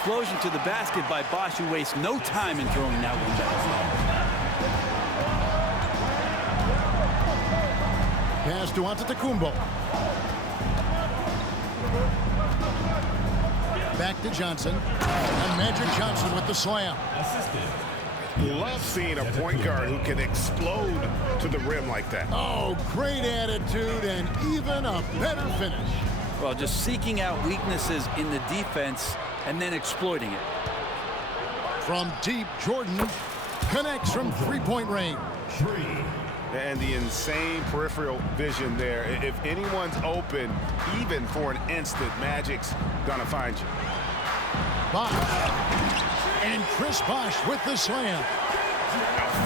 explosion to the basket by Bosch, who wastes no time in throwing that one back. Pass to Antetokounmpo. Back to Johnson. And Magic Johnson with the slam. Love seeing a point guard who can explode to the rim like that. Oh, great attitude and even a better finish. Well, just seeking out weaknesses in the defense and then exploiting it. From deep, Jordan connects from three-point range. And the insane peripheral vision there. If anyone's open, even for an instant, Magic's gonna find you. Bosch. And Chris Bosch with the slam.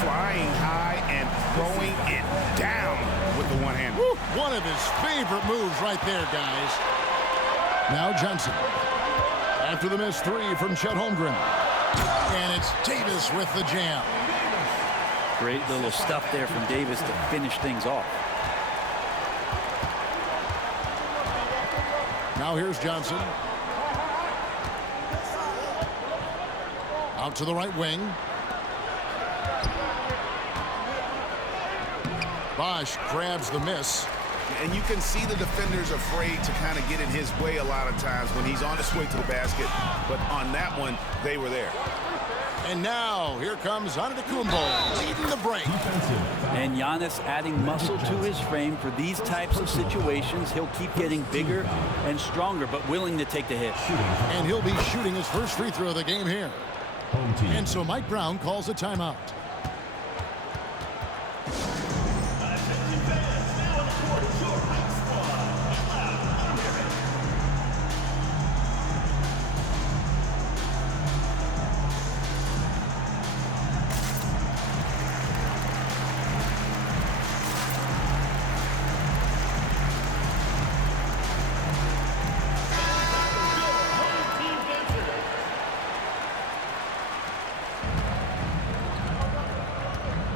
Flying high and throwing it down with the one hand. Woo, one of his favorite moves right there, guys. Now Johnson. After the missed three from Chet Holmgren. And it's Davis with the jam. Great little stuff there from Davis to finish things off. Now here's Johnson. Out to the right wing. Bosch grabs the miss. And you can see the defender's afraid to kind of get in his way a lot of times when he's on his way to the basket. But on that one, they were there. And now, here comes Antetokounmpo leading the break. And Giannis adding muscle to his frame for these types of situations. He'll keep getting bigger and stronger, but willing to take the hit. And he'll be shooting his first free throw of the game here. And so Mike Brown calls a timeout.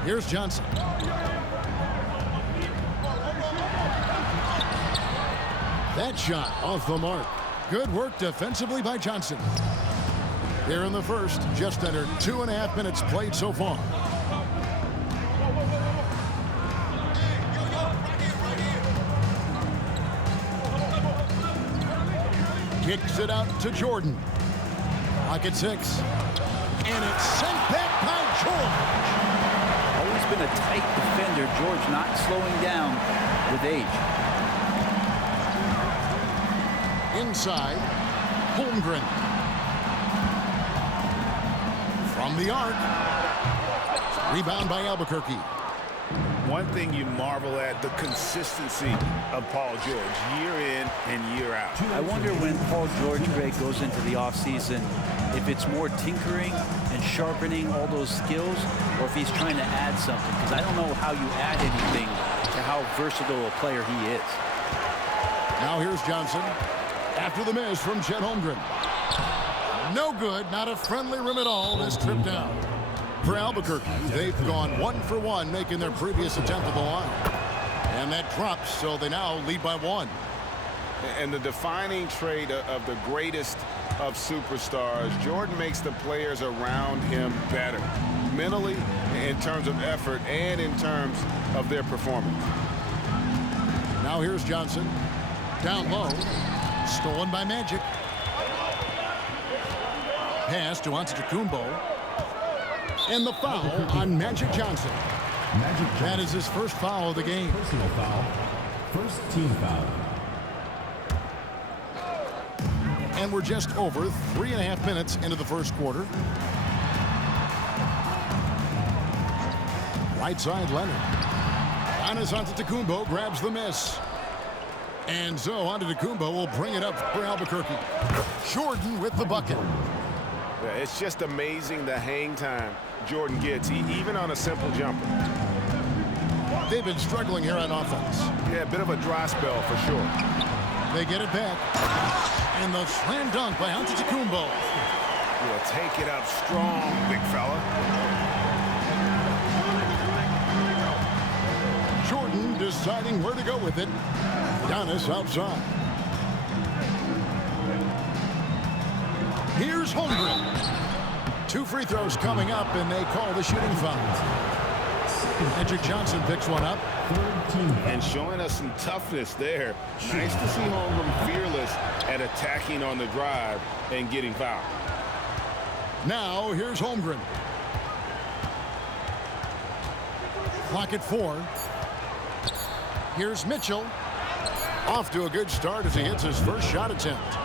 Here's Johnson. That shot off the mark. Good work defensively by Johnson. Here in the first, just under 2.5 minutes played so far. Kicks it out to Jordan. Pocket 6. And it's sent back by George. Always been a tight defender. George not slowing down with age. Inside, Holmgren. From the arc. Rebound by Albuquerque. One thing you marvel at, the consistency of Paul George, year in and year out. I wonder when Paul George, Greg, goes into the offseason, if it's more tinkering and sharpening all those skills, or if he's trying to add something. Because I don't know how you add anything to how versatile a player he is. Now here's Johnson. After the miss from Chet Holmgren. No good, not a friendly rim at all. This trip down. For Albuquerque, they've gone 1 for 1, making their previous attempt at the line. And that drops, so they now lead by 1. And the defining trait of the greatest of superstars, Jordan makes the players around him better. Mentally, in terms of effort, and in terms of their performance. Now here's Johnson. Down low. Stolen by Magic. Pass to Antetokounmpo. And the foul on Magic Johnson. That is his first foul of the game. Personal foul. First team foul. And we're just over 3.5 minutes into the first quarter. Right side, Leonard. Giannis Antetokounmpo grabs the miss. And so Antetokounmpo will bring it up for Albuquerque. Jordan with the bucket. Yeah, it's just amazing the hang time Jordan gets, even on a simple jumper. They've been struggling here on offense. Yeah, a bit of a dry spell for sure. They get it back. And the slam dunk by Antetokounmpo. Will take it up strong, big fella. Jordan deciding where to go with it. Giannis outside. Here's Holmgren. 2 free throws coming up, and they call the shooting foul. Magic Johnson picks one up. And showing us some toughness there. Nice to see Holmgren fearless at attacking on the drive and getting fouled. Now, here's Holmgren. Clock at 4. Here's Mitchell. Off to a good start as he hits his first shot attempt.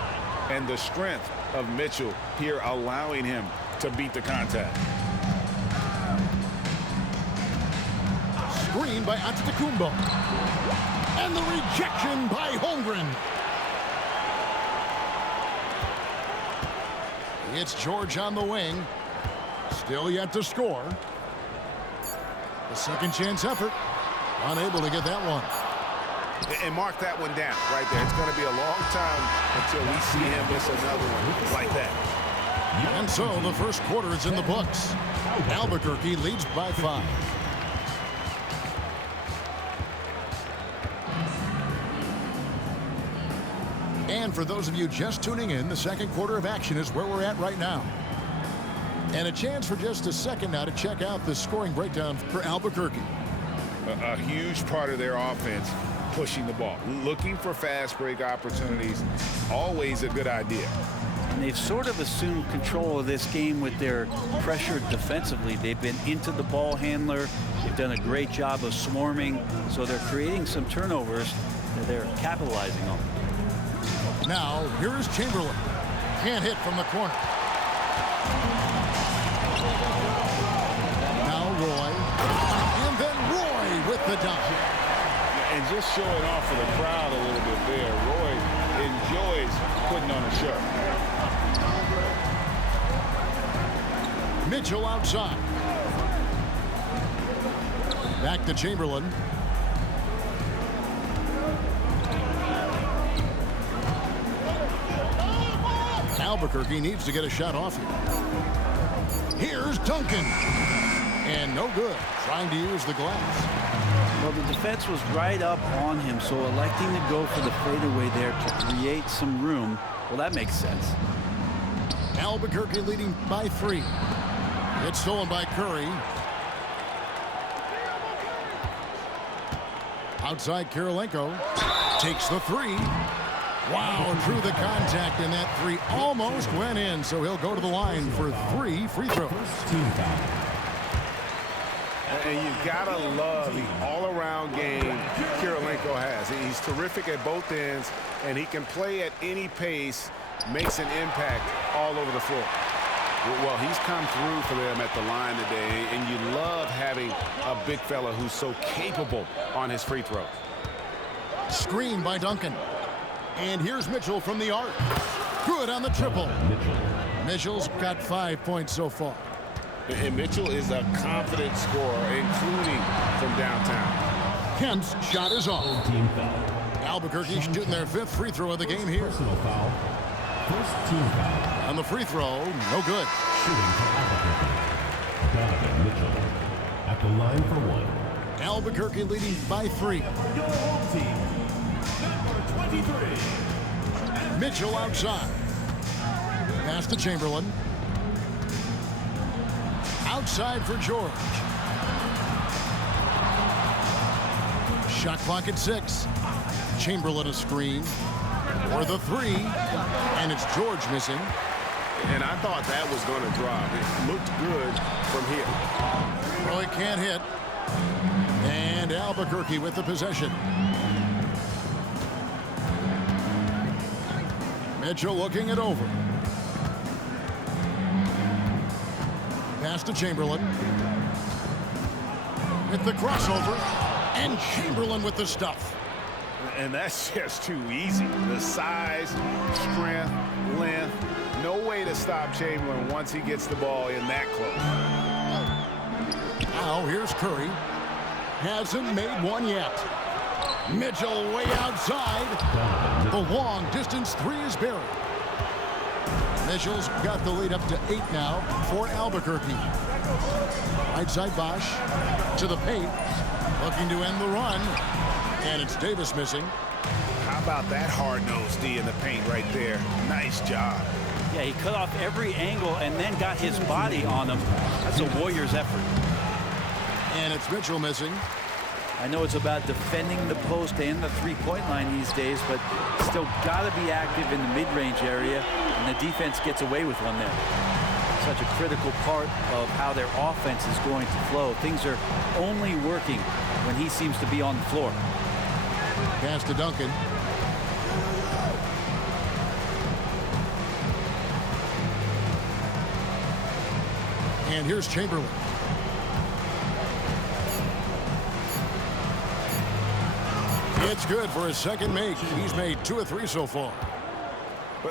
And the strength of Mitchell here allowing him to beat the contact. Screen by Antetokounmpo. And the rejection by Holmgren. It's George on the wing. Still yet to score. The second chance effort. Unable to get that one. And mark that one down right there. It's going to be a long time until we see him miss another one like that. And so the first quarter is in the books. Albuquerque leads by 5. And for those of you just tuning in, the second quarter of action is where we're at right now. And a chance for just a second now to check out the scoring breakdown for Albuquerque. A huge part of their offense, pushing the ball, looking for fast break opportunities, always a good idea. And they've sort of assumed control of this game with their pressure defensively. They've been into the ball handler. They've done a great job of swarming. So they're creating some turnovers that they're capitalizing on. Now, here is Chamberlain. Can't hit from the corner. Now Roy. And then Roy with the dunk. And just showing off for the crowd a little bit there. Roy enjoys putting on a show. Mitchell outside. Back to Chamberlain. Albuquerque needs to get a shot off here. Here's Duncan. And no good. Trying to use the glass. Well, the defense was right up on him, so electing to go for the fadeaway there to create some room, well, that makes sense. Albuquerque leading by 3. It's stolen by Curry. Outside, Kirilenko takes the 3. Wow, drew the contact, and that 3 almost went in, so he'll go to the line for 3 free throws. And you've got to love the all-around game Kirilenko has. He's terrific at both ends, and he can play at any pace, makes an impact all over the floor. Well, he's come through for them at the line today, and you love having a big fella who's so capable on his free throws. Screen by Duncan. And here's Mitchell from the arc. Good on the triple. Mitchell's got 5 points so far. And Mitchell is a confident scorer, including from downtown. Kemp's shot is off. Albuquerque shooting their 5th free throw of the game here. Personal foul. First team foul. On the free throw, no good. Shooting for Albuquerque. Donovan Mitchell at the line for 1. Albuquerque leading by 3. Your home team, number 23. Mitchell outside. Pass to Chamberlain. Outside for George. Shot clock at 6. Chamberlain a screen for the 3. And it's George missing. And I thought that was going to drop. It looked good from here. Roy can't hit. And Albuquerque with the possession. Mitchell looking it over. Pass to Chamberlain. With the crossover. And Chamberlain with the stuff. And that's just too easy. The size, strength, length. No way to stop Chamberlain once he gets the ball in that close. Now here's Curry. Hasn't made one yet. Mitchell way outside. The long distance 3 is buried. Mitchell's got the lead up to 8 now for Albuquerque. Right side Bosch to the paint. Looking to end the run. And it's Davis missing. How about that hard-nosed D in the paint right there? Nice job. Yeah, he cut off every angle and then got his body on him. That's a Warriors effort. And it's Mitchell missing. I know it's about defending the post and the three-point line these days, but still got to be active in the mid-range area, and the defense gets away with one there. Such a critical part of how their offense is going to flow. Things are only working when he seems to be on the floor. Pass to Duncan. And here's Chamberlain. It's good for his second make. He's made 2 of 3 so far.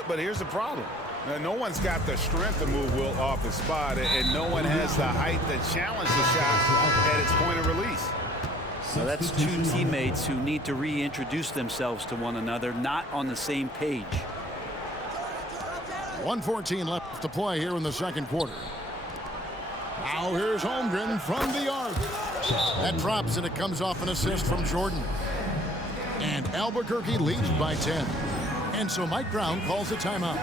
But here's the problem. No one's got the strength to move Wilt off his spot, and no one has the height to challenge the shot at its point of release. So that's 2 teammates who need to reintroduce themselves to one another, not on the same page. 1:14 left to play here in the second quarter. Now here's Holmgren from the arc. That drops, and it comes off an assist from Jordan. And Albuquerque leads by 10. And so Mike Brown calls a timeout.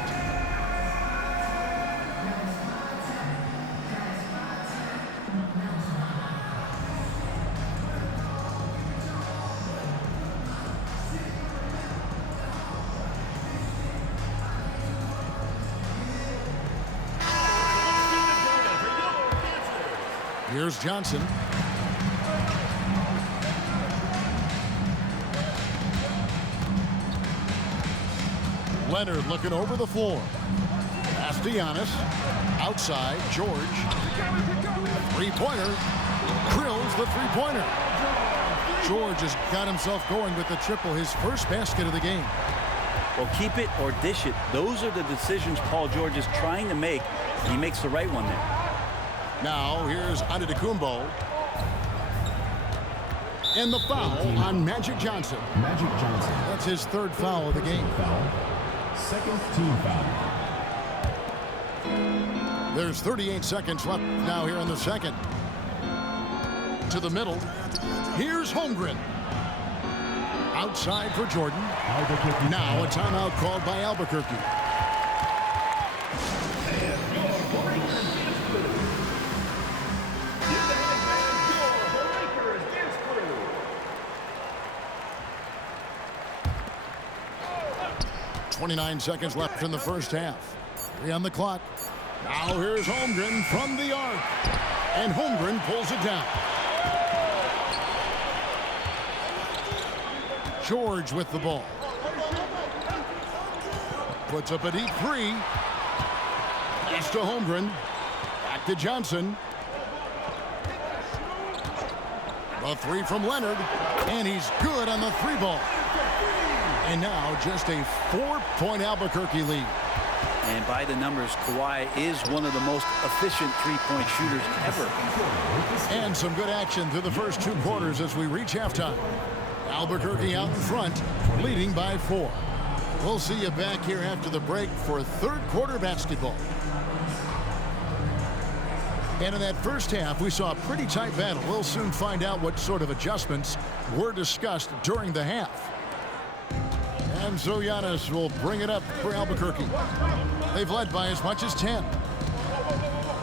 Here's Johnson. Leonard looking over the floor. Pass to Giannis. Outside, George. Three-pointer. Drills the three-pointer. George has got himself going with the triple, his first basket of the game. Well, keep it or dish it. Those are the decisions Paul George is trying to make, and he makes the right one there. Now, here's Antetokounmpo. And the foul on Magic Johnson. Magic Johnson. That's his 3rd foul of the game. Foul. Second team foul. There's 38 seconds left now here in the second. To the middle. Here's Holmgren. Outside for Jordan. Now a timeout called by Albuquerque. .29 seconds left in the first half. 3 on the clock. Now here's Holmgren from the arc. And Holmgren pulls it down. George with the ball. Puts up a deep 3. Pass to Holmgren. Back to Johnson. The 3 from Leonard. And he's good on the 3 ball. And now just a 4-point Albuquerque lead. And by the numbers, Kawhi is one of the most efficient three-point shooters ever. And some good action through the first 2 quarters as we reach halftime. Albuquerque out in front, leading by 4. We'll see you back here after the break for 3rd quarter basketball. And in that first half, we saw a pretty tight battle. We'll soon find out what sort of adjustments were discussed during the half. And so Giannis will bring it up for Albuquerque. They've led by as much as 10.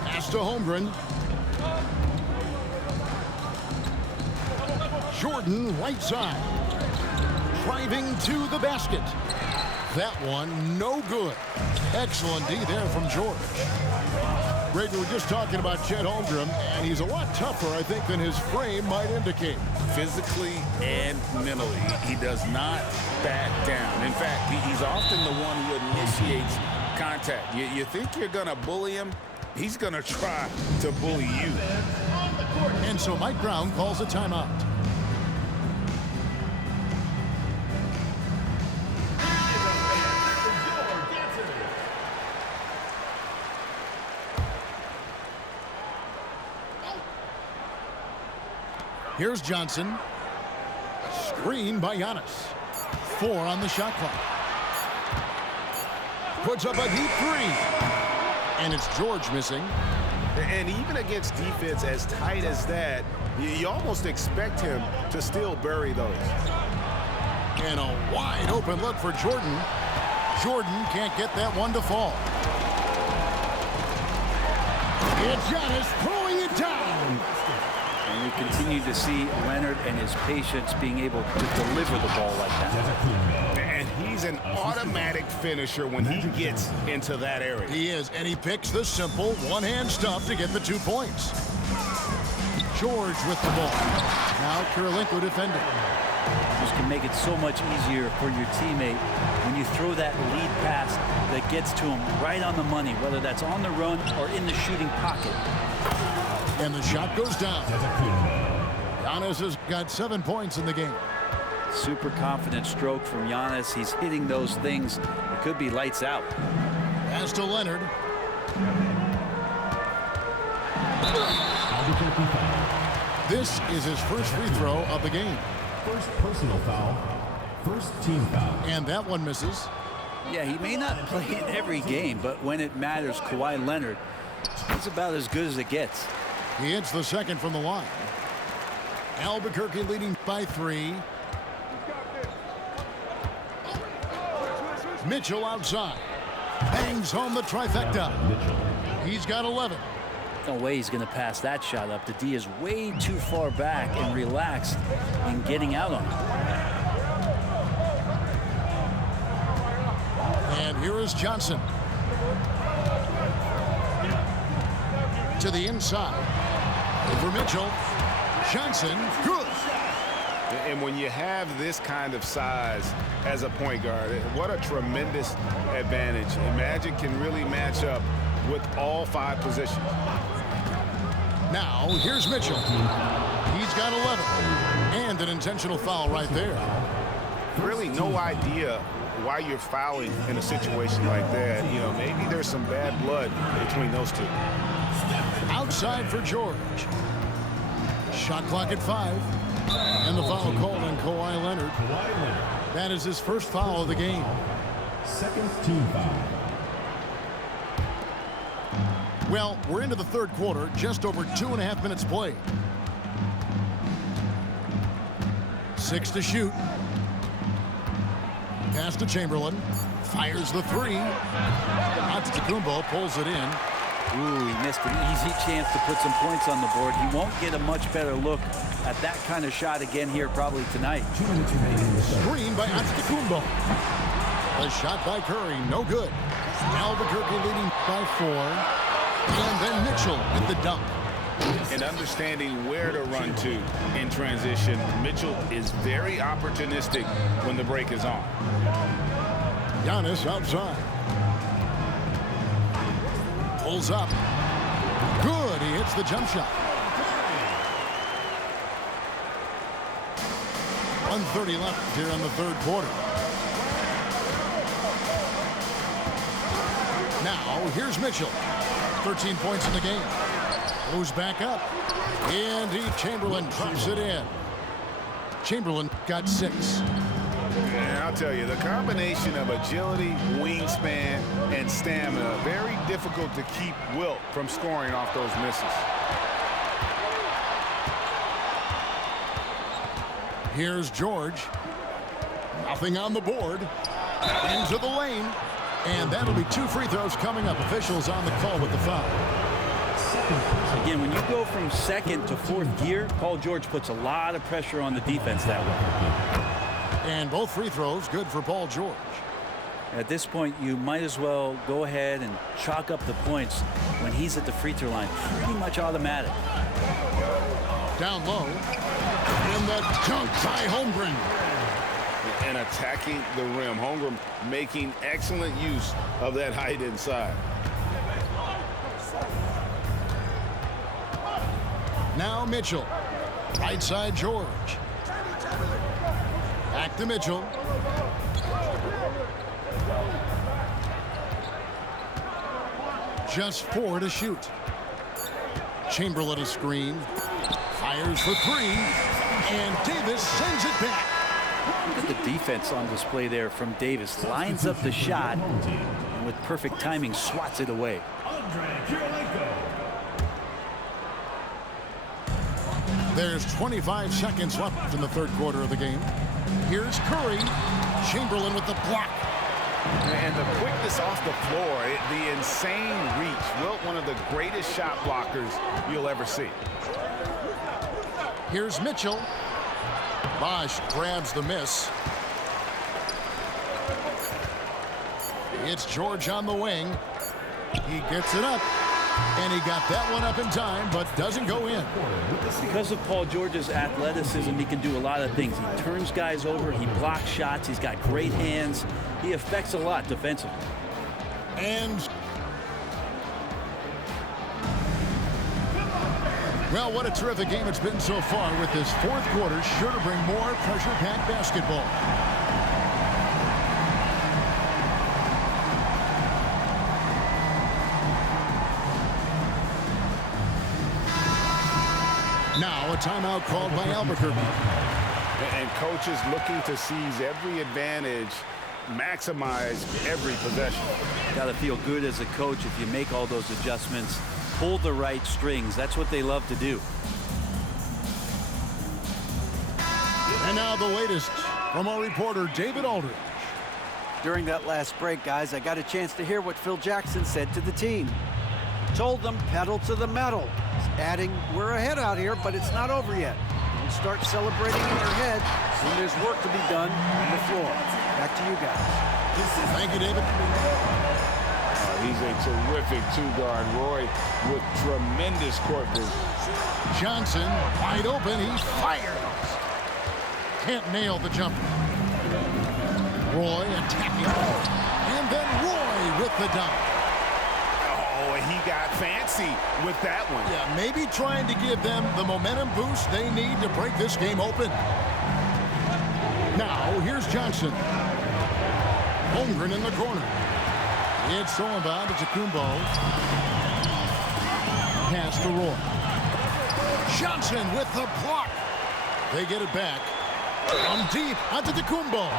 Pass to Holmgren. Jordan right side. Driving to the basket. That one no good. Excellent D there from George. Greg, we were just talking about Chet Holmgren, and he's a lot tougher, I think, than his frame might indicate. Physically and mentally, he does not back down. In fact, he's often the one who initiates contact. You think you're going to bully him? He's going to try to bully you. And so Mike Brown calls a timeout. Here's Johnson. Screen by Giannis. 4 on the shot clock. Puts up a deep 3. And it's George missing. And even against defense as tight as that, you almost expect him to still bury those. And a wide open look for Jordan. Jordan can't get that one to fall. It's Giannis throwing it down. And we continue to see Leonard and his patience being able to deliver the ball like that. And he's an automatic finisher when he gets into that area. He is, and he picks the simple one-hand stuff to get the 2 points. George with the ball. Now Kirilenko defending. This can make it so much easier for your teammate when you throw that lead pass that gets to him right on the money, whether that's on the run or in the shooting pocket. And the shot goes down. Giannis has got 7 points in the game. Super confident stroke from Giannis. He's hitting those things. It could be lights out. Pass to Leonard. This is his first free throw of the game. First personal foul. First team foul. And that one misses. Yeah, he may not play in every game, but when it matters, Kawhi Leonard, he's about as good as it gets. He hits the second from the line. Albuquerque leading by 3. Mitchell outside. Bangs home the trifecta. He's got 11. No way he's going to pass that shot up. The D is way too far back and relaxed in getting out on it. And here is Johnson. To the inside. Over Mitchell. Johnson, good. And when you have this kind of size as a point guard, what a tremendous advantage. And Magic can really match up with all 5 positions. Now, here's Mitchell. He's got 11. And an intentional foul right there. Really no idea why you're fouling in a situation like that. You know, maybe there's some bad blood between those two. Outside for George. Shot clock at 5. And the foul called on Kawhi Leonard. That is his first foul of the game. Second team foul. Well, we're into the third quarter, just over 2.5 minutes played. 6 to shoot. Pass to Chamberlain. Fires the 3. Antetokounmpo pulls it in. Ooh, he missed an easy chance to put some points on the board. He won't get a much better look at that kind of shot again here probably tonight. Screen by Antetokounmpo. A shot by Curry, no good. Albuquerque leading by 4. And then Mitchell with the dunk. And understanding where to run to in transition, Mitchell is very opportunistic when the break is on. Giannis outside. Pulls up. Good, he hits the jump shot. 1:30 left here in the third quarter. Now, here's Mitchell. 13 points in the game. Goes back up. And Chamberlain drops it in. Chamberlain got 6. And I'll tell you, the combination of agility, wingspan, and stamina, very difficult to keep Wilt from scoring off those misses. Here's George. Nothing on the board. Into the lane. And that'll be 2 free throws coming up. Officials on the call with the foul. Again, when you go from second to fourth gear, Paul George puts a lot of pressure on the defense that way. And both free throws good for Paul George. At this point, you might as well go ahead and chalk up the points when he's at the free throw line. Pretty much automatic. Down low. And the dunk by Holmgren. And attacking the rim. Holmgren making excellent use of that height inside. Now Mitchell. Right side George. Back to Mitchell. Just 4 to shoot. Chamberlain a screen. Fires for 3. And Davis sends it back. Look at the defense on display there from Davis. Lines up the shot and with perfect timing swats it away. There's 25 seconds left in the third quarter of the game. Here's Curry. Chamberlain with the block. And the quickness off the floor, the insane reach. Wilt, one of the greatest shot blockers you'll ever see. Here's Mitchell. Bosch grabs the miss. It's George on the wing. He gets it up. And he got that one up in time, but doesn't go in. Because of Paul George's athleticism, he can do a lot of things. He turns guys over. He blocks shots. He's got great hands. He affects a lot defensively. And well, what a terrific game it's been so far, with this fourth quarter sure to bring more pressure-packed basketball. Now a timeout called by Albuquerque. And coaches looking to seize every advantage, maximize every possession. Got to feel good as a coach if you make all those adjustments, pull the right strings. That's what they love to do. And now the latest from our reporter, David Aldridge. During that last break, guys, I got a chance to hear what Phil Jackson said to the team. Told them pedal to the metal. Adding, we're ahead out here, but it's not over yet. Don't start celebrating in your head. Soon there's work to be done on the floor. Back to you guys. Thank you, David. He's a terrific two-guard. Roy with tremendous court vision. Johnson wide open. He fires. Can't nail the jumper. Roy attacking. And then Roy with the dunk. Oh, and he got fancy with that one. Yeah, maybe trying to give them the momentum boost they need to break this game open. Now, here's Johnson. Holmgren in the corner. It's thrown by Antetokounmpo. Pass to Roy. Johnson with the block. They get it back. From deep, Antetokounmpo.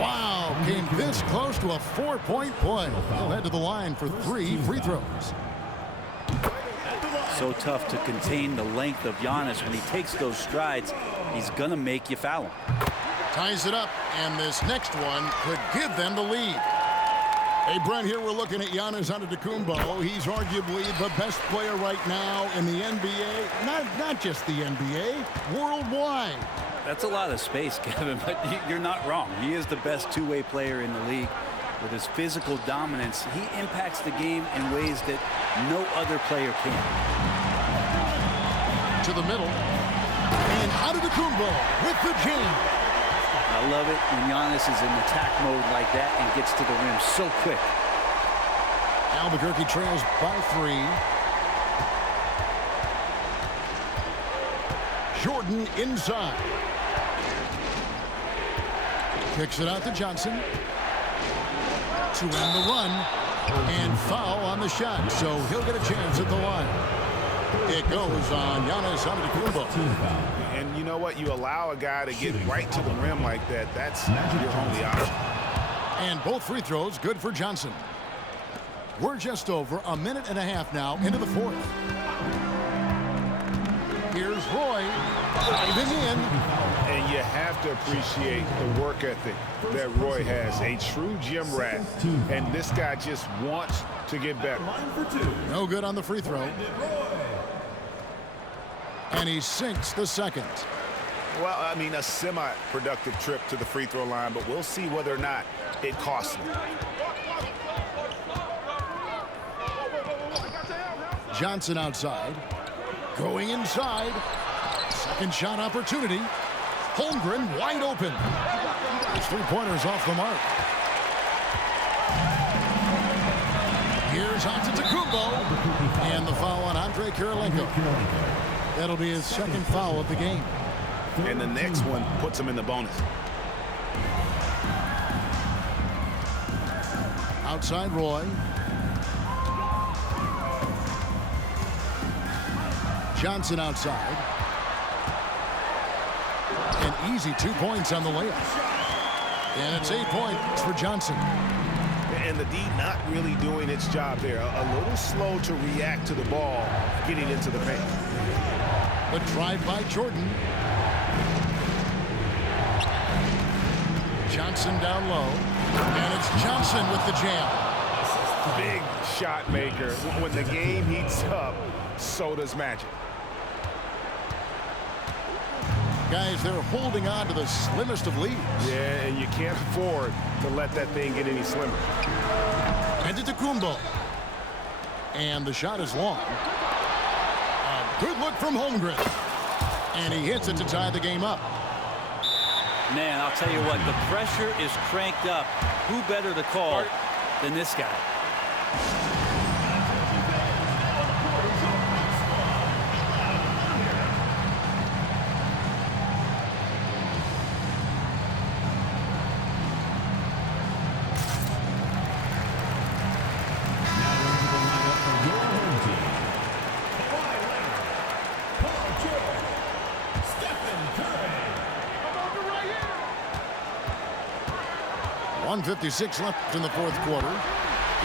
Wow, came this close to a 4-point play. He'll head to the line for 3 free throws. So tough to contain the length of Giannis. When he takes those strides, he's going to make you foul him. Ties it up, and this next one could give them the lead. Hey, Brent, here we're looking at Giannis Antetokounmpo. He's arguably the best player right now in the NBA. Not just the NBA, worldwide. That's a lot of space, Kevin, but you're not wrong. He is the best two-way player in the league. With his physical dominance, he impacts the game in ways that no other player can. To the middle. And Antetokounmpo with the jam. I love it when Giannis is in attack mode like that and gets to the rim so quick. Albuquerque trails by 3. Jordan inside. Kicks it out to Johnson. To end the run. And foul on the shot. So he'll get a chance at the line. It goes on Giannis Antetokounmpo. And you know what? You allow a guy to get right to the rim like that. That's your only option. And both free throws good for Johnson. We're just over a minute and a half now into the fourth. Here's Roy diving in. And you have to appreciate the work ethic that Roy has. A true gym rat. And this guy just wants to get better. No good on the free throw. And he sinks the second. Well, I mean, a semi-productive trip to the free throw line, but we'll see whether or not it costs him. Johnson outside. Going inside. Second shot opportunity. Holmgren wide open. His three-pointers off the mark. Here's Antetokounmpo. And the foul on Andre Kirilenko. That'll be his second foul of the game. And the next one puts him in the bonus. Outside Roy. Johnson outside. An easy 2 points on the layup. And it's 8 points for Johnson. And the D not really doing its job there. A little slow to react to the ball getting into the paint. The drive by Jordan. Johnson down low. And it's Johnson with the jam. Big shot maker. When the game heats up, so does Magic. Guys, they're holding on to the slimmest of leads. Yeah, and you can't afford to let that thing get any slimmer. Antetokounmpo. And the shot is long. A good look from Holmgren. And he hits it to tie the game up. Man, I'll tell you what, the pressure is cranked up. Who better to call than this guy? Now into the lineup for your home team. Kawhi Leonard, Paul George, Stephen Curry. 1:56 left in the fourth quarter.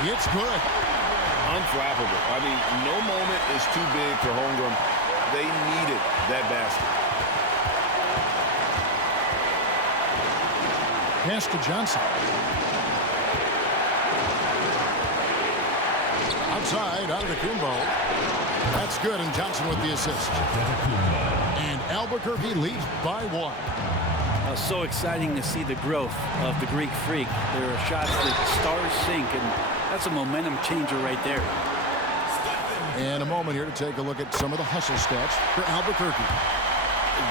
It's good. Unflappable. I mean, no moment is too big for Holmgren. They needed that basket. Pass to Johnson. Outside, Antetokounmpo. That's good, and Johnson with the assist. And Albuquerque leads by 1. So exciting to see the growth of the Greek Freak. There are shots that stars sink, and that's a momentum changer right there. And a moment here to take a look at some of the hustle stats for Albuquerque.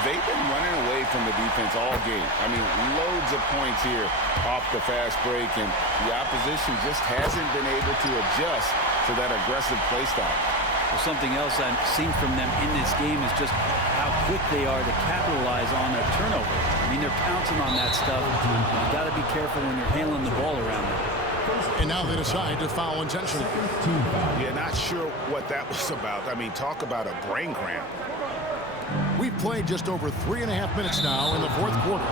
They've been running away from the defense all game. I mean, loads of points here off the fast break, and the opposition just hasn't been able to adjust to that aggressive play style. Well, something else I've seen from them in this game is just how quick they are to capitalize on their turnover. I mean, they're pouncing on that stuff. You've got to be careful when you're handling the ball around them. And now they decide to foul intentionally. Yeah, not sure what that was about. I mean, talk about a brain cramp. We've played just over 3.5 minutes now in the fourth quarter.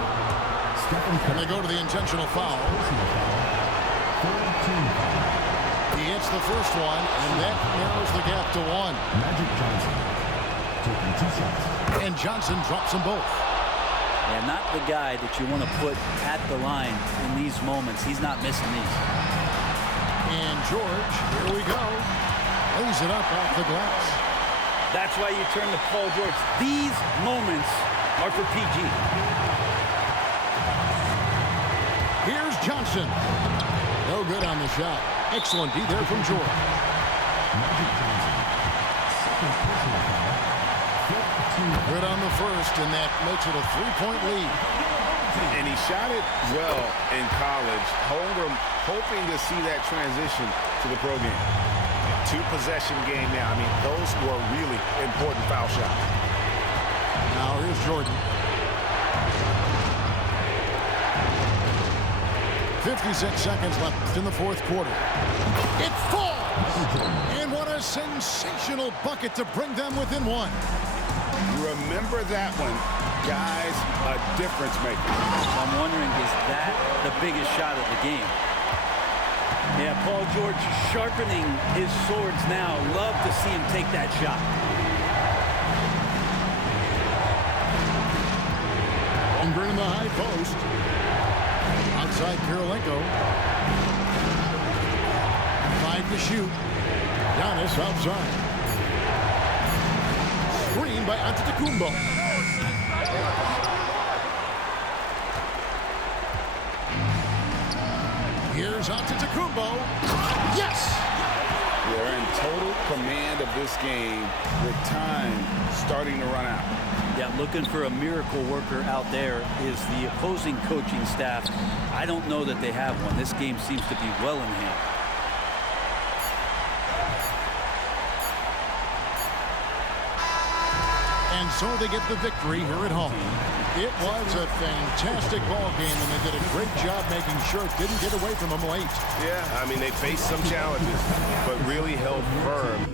And they go to the intentional foul. He hits the first one, and that narrows the gap to 1. Magic Johnson taking 2 shots. And Johnson drops them both. Yeah, not the guy that you want to put at the line in these moments. He's not missing these. And George, here we go, lays it up off the glass. That's why you turn to Paul George. These moments are for PG. Here's Johnson. No good on the shot. Excellent D there from George. Magic Johnson, second personal foul. Good on the first, and that makes it a 3-point lead. And he shot it well in college. Holmgren hoping to see that transition to the pro game. 2-possession game now. I mean, those were really important foul shots. Now here's Jordan. 56 seconds left in the fourth quarter. It falls! And what a sensational bucket to bring them within 1. Remember that one, guys, a difference maker. I'm wondering, is that the biggest shot of the game? Yeah, Paul George sharpening his swords now. Love to see him take that shot. Holmgren in the high post. Outside Kirilenko. 5 to shoot. Giannis outside. Screen by Antetokounmpo. Here's Antetokounmpo. Yes! They're in total command of this game with time starting to run out. Yeah, looking for a miracle worker out there is the opposing coaching staff. I don't know that they have one. This game seems to be well in hand. And so they get the victory here at home. It was a fantastic ball game, and they did a great job making sure it didn't get away from them late. Yeah, I mean, they faced some challenges, but really held firm